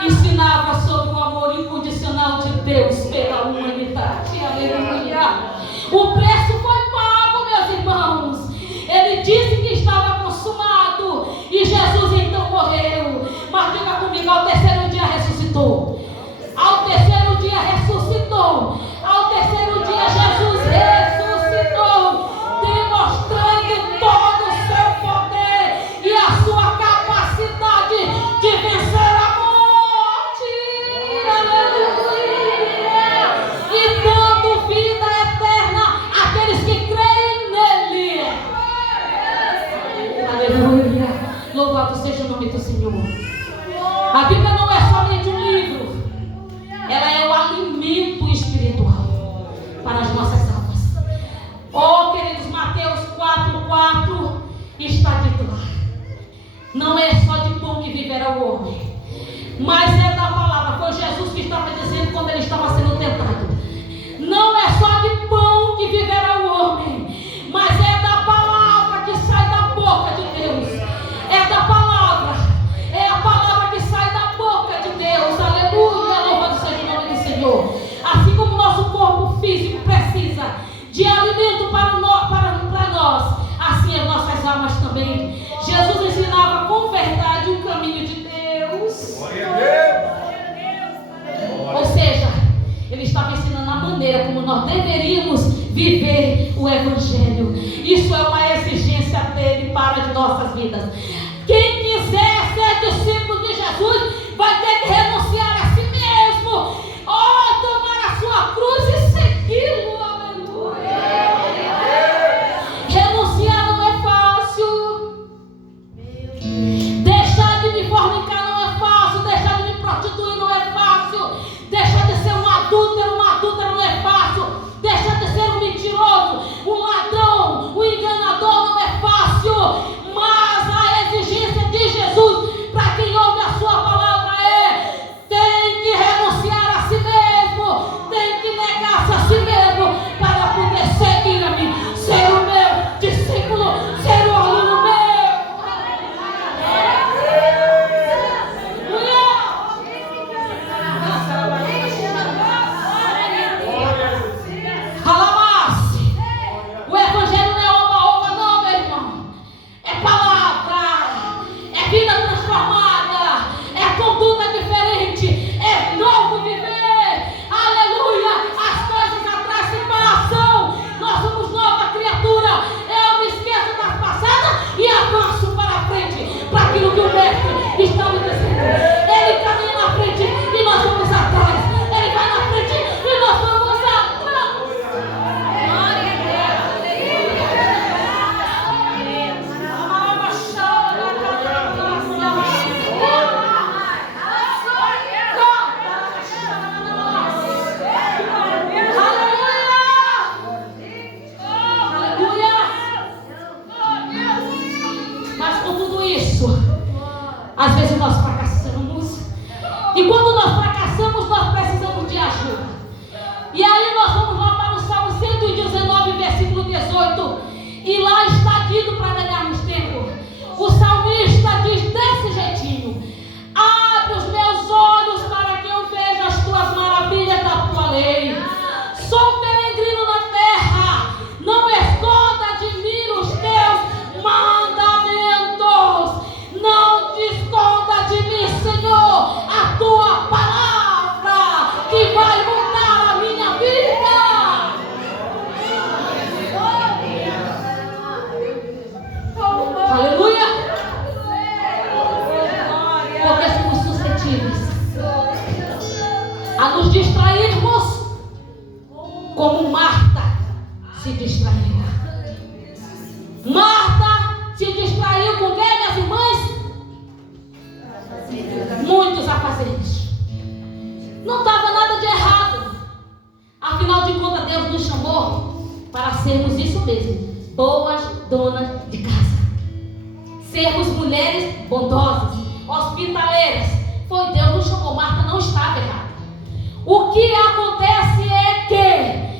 ensinava sobre o amor incondicional de Deus pela humanidade. Aleluia. O preço foi pago, meus irmãos. Ele disse que estava consumado e Jesus então morreu. Mas diga comigo, ao terceiro dia ressuscitou. Ao terceiro dia ressuscitou. Ao terceiro dia Jesus ressuscitou, demonstrando todo o seu poder e a sua capacidade de vencer a morte. Aleluia! E dando vida eterna àqueles que creem nele. Aleluia! Louvado seja o nome do Senhor. A Bíblia não é somente um livro, ela é o alimento espiritual para as nossas almas. Oh, queridos, Mateus 4:4 está dito lá: não é só de pão que viverá o homem, mas é da palavra. Foi Jesus que estava dizendo quando ele estava sendo tentado. Não é só de pão que viverá o homem, mas é da palavra que sai da boca de Deus. É da palavra, é a palavra que sai da boca de Deus. Aleluia, louvado seja o nome do Senhor. Assim como o nosso corpo físico precisa de alimento para nós, assim as nossas almas também. Jesus ensinava com verdade o caminho de Deus. Glória a Deus. Ou seja, ele estava ensinando a maneira como nós deveríamos viver o Evangelho. Isso é uma exigência dele para as nossas vidas. Quem quiser ser discípulo de Jesus vai ter que renunciar a si mesmo, tomar a sua cruz e segui-lo. Aleluia! Renunciar não é fácil. Deixar de me fornicar não é fácil. Deixar de me prostituir não é fácil. Deixar de ser um adúltero, uma adúltera não é fácil. Deixar de ser um mentiroso, um ladrão, um enganador Às vezes nós fracassamos. E quando nós fracassamos, nós precisamos de ajuda. E aí nós vamos lá para o Salmo 119, versículo 18. E lá está dito para ganharmos tempo. O salmista diz desse jeitinho: abre os meus olhos para que eu veja as tuas maravilhas da tua lei. Sou peregrino na terra, não esconda de mim os teus mandamentos. Não te esconda de mim, Senhor, a tua palavra que vai mudar a minha vida. Aleluia. Porque somos suscetíveis a nos distrairmos como Marta se distraiu. Marta se distraiu com quem, minhas irmãs? Muitos afazeres. Não estava nada de errado. Afinal de contas, Deus nos chamou para sermos isso mesmo: boas donas de casa. Sermos mulheres bondosas, hospitaleiras. Foi Deus que nos chamou. Marta não estava errada. O que acontece é que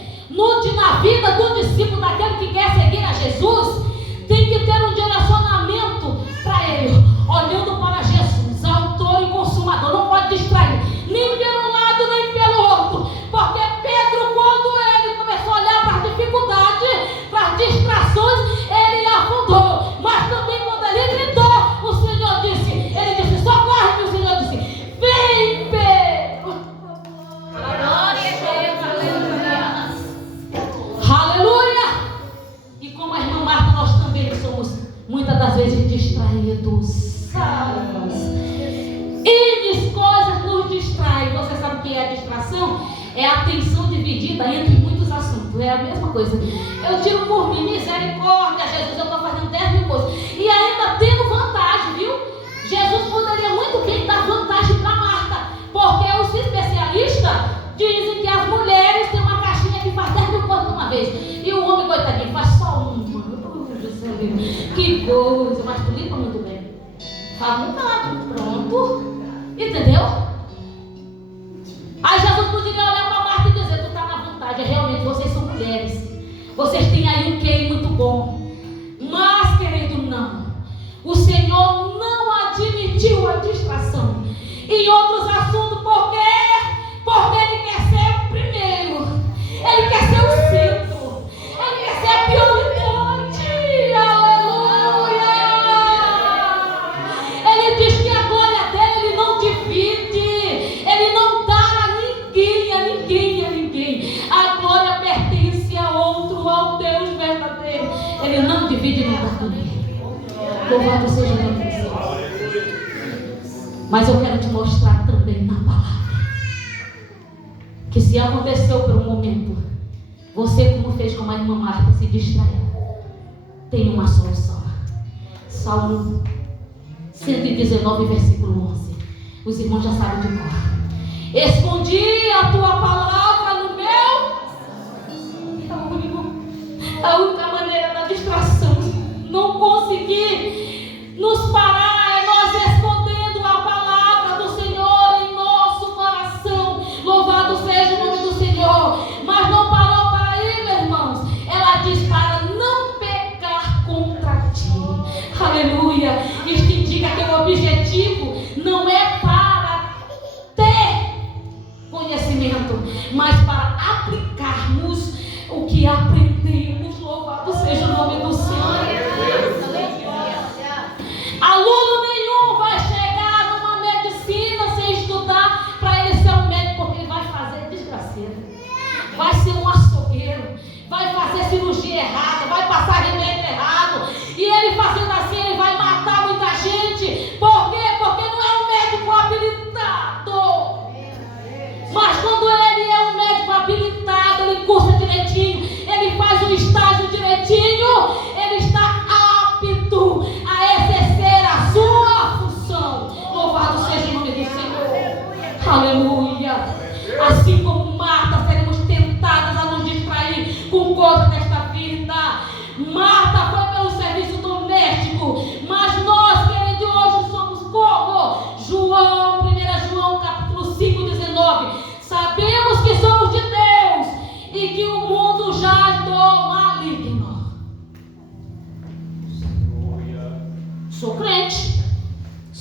na vida do discípulo, daquele que quer seguir a Jesus, tem que ter um direcionamento para ele, olhando para Jesus, autor e consumador. Não pode distrair, nem pelo lado, nem pelo outro. Porque Pedro, quando ele começou a olhar para as dificuldades, para as distrações, ele afundou. Mas também quando ele gritou, o Senhor disse, ele disse, socorre-me. O Senhor disse, vem, Pedro. Glória a Deus, aleluia. E como a irmã Marta, nós também somos muitas das vezes distraídos. E coisas nos distraem. Você sabe o que é a distração? É a atenção dividida entre muitos assuntos. É a mesma coisa. Eu tiro por mim, misericórdia, Jesus, eu estou fazendo 10 mil coisas. E ainda tendo vantagem, viu? Jesus poderia muito bem dar vantagem para Marta. Porque os especialistas dizem que as mulheres têm uma caixinha que faz 10 mil coisas de uma vez. E o homem, coitadinho, faz só uma. Que coisa, mas tu limpa muito bem. Faz um lado, pronto. Entendeu? Aí Jesus poderia olhar para Marta e dizer, tu está na vontade. Realmente, vocês são mulheres. Vocês têm aí um QI muito bom. Mas, querido, não. O Senhor não admitiu a distração em outros assuntos. Por quê? Porque Ele quer ser o primeiro. Ele quer ser o centro. Ele quer ser a prioridade. Aleluia! Ele diz que a glória dele Ele não divide. Ele não dá a ninguém, a ninguém, a ninguém. A glória pertence a outro, ao Deus verdadeiro. Ele não divide nem dá com ninguém. Louvado seja o nome do Senhor. Mas eu quero te mostrar também na palavra que se aconteceu por um momento, você, como fez com a irmã Marta, se distraiu, tem uma solução. Salmo 119, versículo 11. Os irmãos já sabem de cor. Escondi a tua palavra no meu. A única maneira da distração, não conseguir nos parar, é nós escondendo a palavra do Senhor em nosso coração. Louvado seja o nome do Senhor. Mas não parou para aí, meus irmãos. Ela diz para não pecar contra ti. Aleluia. Isto indica que o objetivo não é para ter conhecimento, mas para aplicarmos o que aprendemos. Louvado seja o nome do Senhor. Aluno nenhum vai chegar numa medicina sem estudar para ele ser um médico, porque ele vai fazer desgraceira, vai ser um açougueiro, vai fazer cirurgia errada, vai passar remédio errado, e ele fazendo assim, ele vai matar muita gente. Por quê? Porque não é um médico habilitado. Mas quando ele é um médico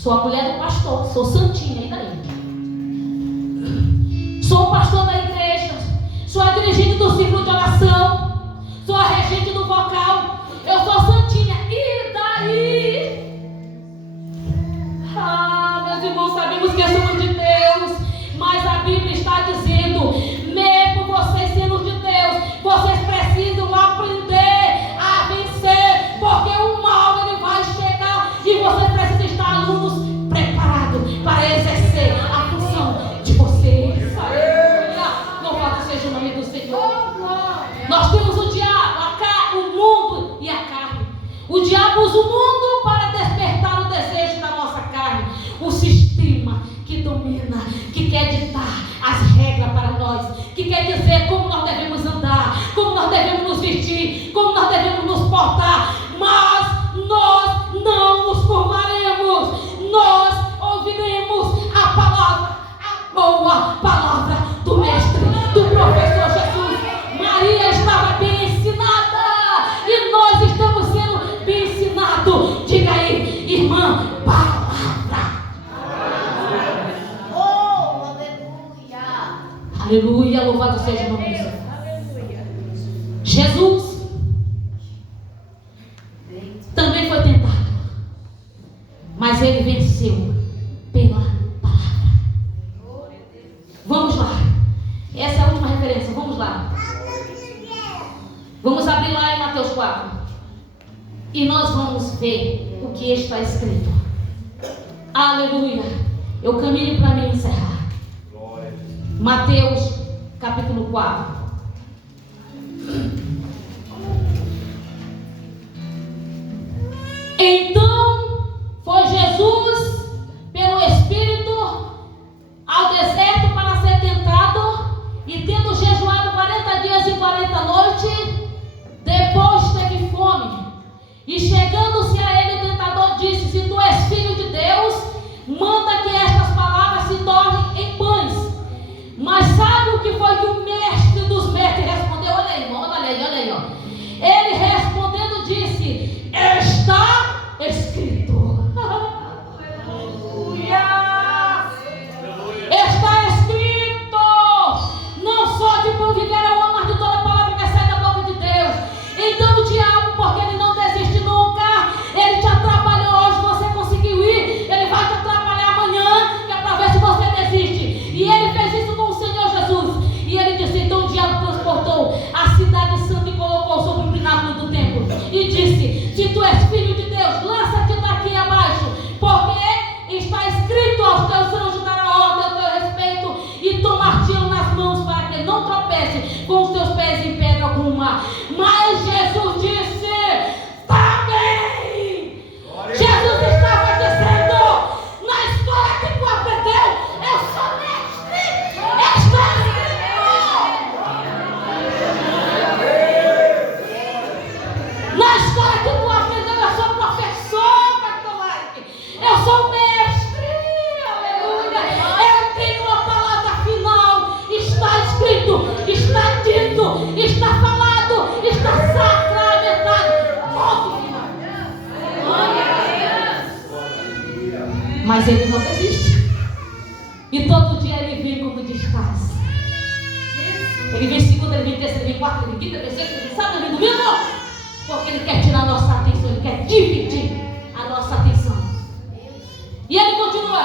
Sou a mulher do pastor, sou santinha, e daí? Sou o pastor da igreja, sou a dirigente do círculo de oração, sou a regente do vocal, eu sou santinha, e daí? Meus irmãos, sabemos que somos de Deus, mas a Bíblia está dizendo, mesmo vocês sendo de Deus, vocês precisam aprender a vencer, porque o mal ele vai chegar e vocês precisam estar alunos preparados para exercer a função de vocês. Aleluia! Louvado seja o nome do Senhor. Nós temos o diabo, o mundo e a carne. O diabo usa o mundo para despertar o desejo da nossa carne. O sistema que domina, que quer ditar as regras para nós, que quer dizer como nós devemos andar, como nós devemos nos vestir, como nós devemos nos portar. Mas nós não nos curvaremos. Nós ouviremos a palavra, a boa palavra do Mestre, do professor Jesus. Maria estava bem ensinada e nós estamos sendo bem ensinados. Diga aí, irmã, palavra. Aleluia, louvado seja o nome do Senhor. Jesus também foi tentado, mas ele venceu pela palavra. Vamos lá. Essa é a última referência, vamos lá. Vamos abrir lá em Mateus 4. E nós vamos ver o que está escrito. Aleluia. Eu caminho para me encerrar. Mateus capítulo 4. Então foi Jesus pelo Espírito ao deserto para ser tentado, e tendo jejuado 40 dias e 40 noites, depois teve fome. E chegando-se a ele, o tentador disse: se tu és filho de Deus, manda que estas palavras se tornem em pães. Mas sabe o que foi que o mestre dos mestres respondeu? Olha aí, irmão, olha aí, ó. Ele respondendo disse: está escrito. Aleluia! Está escrito. Não só de pão viverá o homem, mas de toda palavra que sai da boca de Deus. Então o diabo, porque ele não desiste nunca, ele te atrapalhou hoje, você conseguiu ir, ele vai te atrapalhar amanhã, que é para ver se você desiste. E ele fez isso com o Senhor Jesus. E ele disse: então o diabo transportou a cidade santa e colocou sobre o pináculo do templo. E disse: se tu és filho de Deus, lança-te daqui abaixo, porque está escrito: aos teus anjos dará ordem ao teu respeito, e tomar-te-ão nas mãos para que não tropece com os teus pés em pedra alguma. Mas Jesus disse: tá bem. Jesus estava dizendo: na escola que tu aprendeu, eu sou mestre. Está escrito. Na escola que tu aprendeu, eu sou professor, Bartolomeu. Eu sou mestre. Aleluia. Eu tenho uma palavra final. Está escrito, está dito, está falado, está sacramentado. Ponto final. Mas ele não desiste. E todo dia ele vem como descanso. Ele vem segunda, ele vem terça, ele vem quarta, ele vem quinta, ele vem sexta, ele vem sábado, ele vem domingo. Porque ele quer tirar a nossa atenção, ele quer dividir a nossa atenção. E ele continua.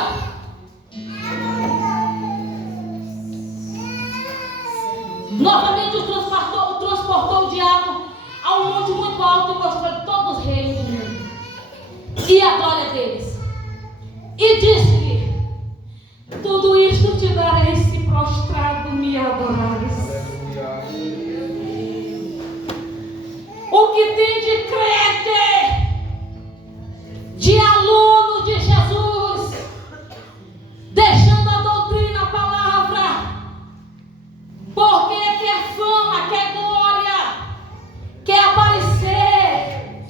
Novamente transportou o diabo a um monte muito alto e mostrou todos os reinos do mundo e a glória deles. E disse-lhe: tudo isto te darei se prostrado me adorares. O que tem de crente, de aluno de Jesus, deixando a doutrina, a palavra, porque quer fama, quer glória, quer aparecer,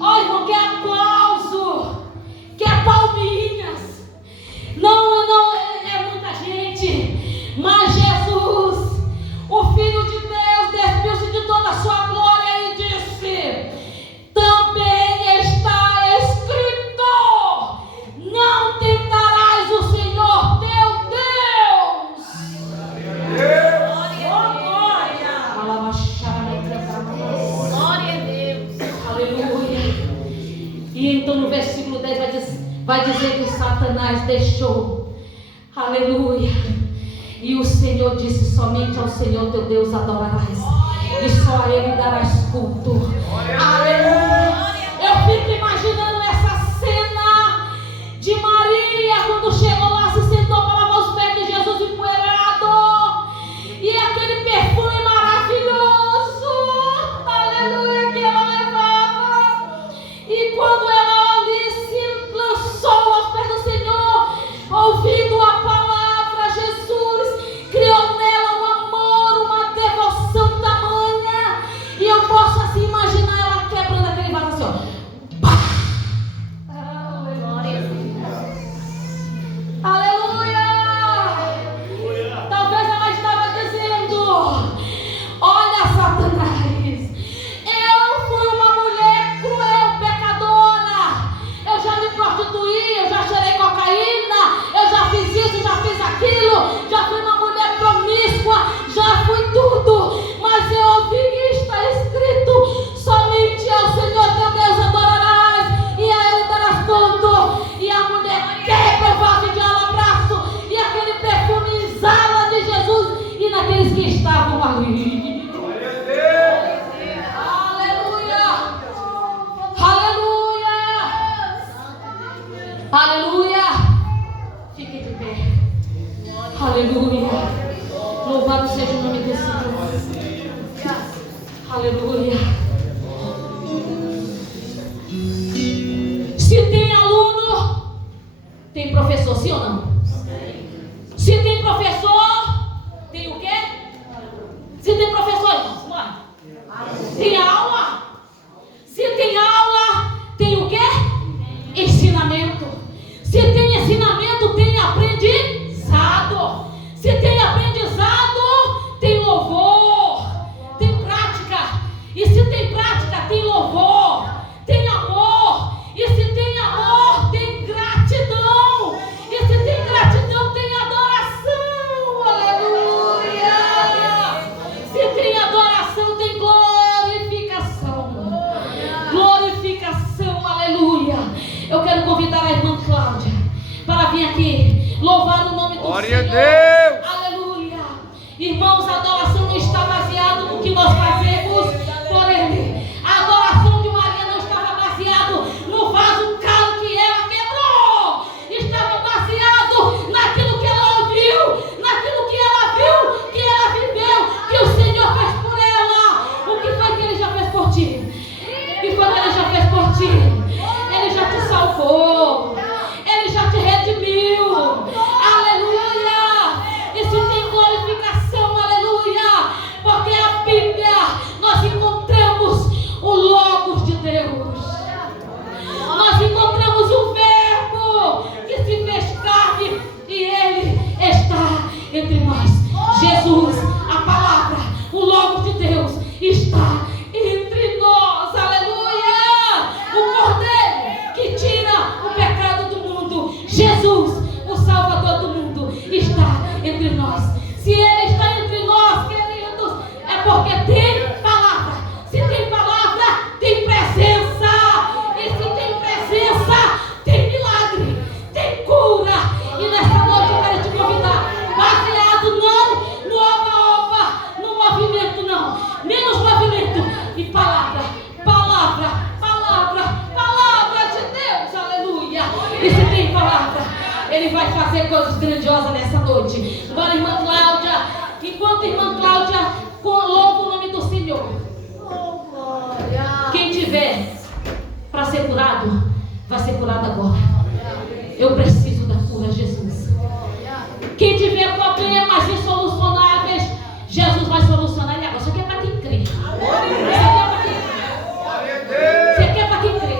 ó irmão, quer aplauso, quer palminhas, dizer que Satanás deixou. Aleluia. E o Senhor disse: somente ao Senhor teu Deus adorarás, e só a Ele darás culto. Aleluia. Eu fico imaginando essa cena de Maria quando chegou lá, se sentou para lavar os pés de Jesus empoeirado, e aquele perfume maravilhoso, aleluia, que ela levava. E quando ela ali se lançou aos pés do Senhor, ouvindo a palavra, Jesus criou nela um amor, uma devoção tamanha. E eu posso assim imaginar ela quebrando aquele vaso assim, ó. Aleluia! Talvez ela estava dizendo: olha, Satanás, eu fui uma mulher cruel, pecadora. Eu já me prostituí, eu já cheirei cocaína, eu já fiz isso, já fiz aquilo, já fui uma mulher promíscua, já fui tudo. Mas eu ouvi que está escrito: somente ao Senhor teu Deus adorarás, e a Ele darás culto. E a mulher quebra o vaso de alabraço, e aquele perfume exala de Jesus e naqueles que estavam ali. Aleluia! Aleluia! Aleluia! Fique de pé. Aleluia! Louvado seja o nome do Senhor. Aleluia! Se tem aluno, tem professor, sim ou não? Se tem professor, tem o quê? Se tem professor, irmãos, vamos lá. Tem aula. Se tem aula, tem o quê? Ensinamento. Se tem ensinamento, tem aprendizado. Se tem aprendizado, tem louvor, tem prática. E se tem prática, tem louvor, tem amor. E se tem amor, tem gratidão. E se tem gratidão, tem adoração. Aleluia. Se tem adoração, tem glorificação. Glorificação, aleluia. Eu quero convidar a irmã Cláudia para vir aqui louvar o nome do Glória a Senhor. Deus. Aleluia. Irmãos, a adoração não está baseada no que nós fazemos por Ele. A adoração de Maria não estava baseada no vaso caro que ela quebrou. Estava baseado naquilo que ela ouviu, naquilo que ela viu, que ela viveu, que o Senhor fez por ela. O que foi que Ele já fez por ti? O que foi que Ele já fez por ti? Ele já te salvou. Ele já te redimiu. Aleluia. E se tem glorificação, aleluia. Porque a Bíblia, nós encontramos o Logos de Deus. Nós encontramos o Verbo que se fez carne e Ele está entre nós. Jesus, a palavra, o Logos de Deus está entre nós. Aleluia. O Cordeiro que tira o pecado do mundo. Jesus, o Salvador do mundo, está entre nós. Se Ele está entre nós, queridos, é porque tem palavra. Se tem palavra, tem presença. E se tem presença, tem milagre, tem cura. E nesta noite eu quero te convidar, baseado não no oba-oba, no movimento não, menos movimento e palavra, palavra, palavra, palavra de Deus, aleluia. E se tem palavra, Ele vai fazer coisas grandiosas nessa noite. Agora, irmã Cláudia, enquanto a irmã Cláudia louva o nome do Senhor, quem tiver para ser curado, vai ser curado agora. Eu preciso da cura, Jesus. Quem tiver problemas insolucionáveis, Jesus vai solucionar ele agora. Isso aqui é para quem crê. Isso aqui é para quem crê.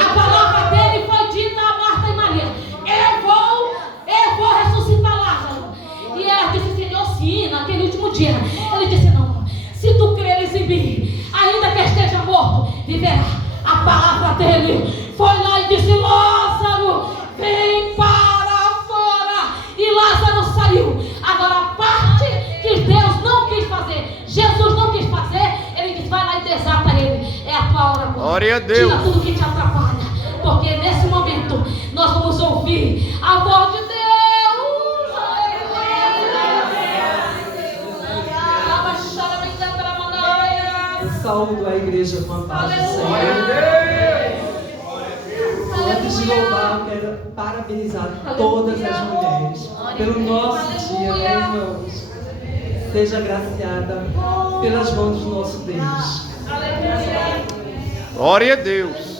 A palavra dele foi dita a Marta e Maria: eu vou ressuscitar Lázaro. E ela disse: Senhor, sim, naquele último dia. Ele disse: não, se tu creres em mim, ainda que esteja morto, viverá. A palavra dele foi lá e disse: Lázaro, vem para fora. E Lázaro saiu. Agora, a parte que Deus não quis fazer, Jesus não quis fazer, Ele disse: vai lá e desata ele. É a tua hora agora. Glória a Deus. Tira tudo que te atrapalha, porque nesse momento nós vamos Amor de Deus. Saúdo a igreja fantástica, Glória Senhor. a Antes de louvar, eu quero parabenizar todas as mulheres pelo nosso dia, né, irmãos? Seja agraciada pelas mãos do nosso Deus. Glória a Deus.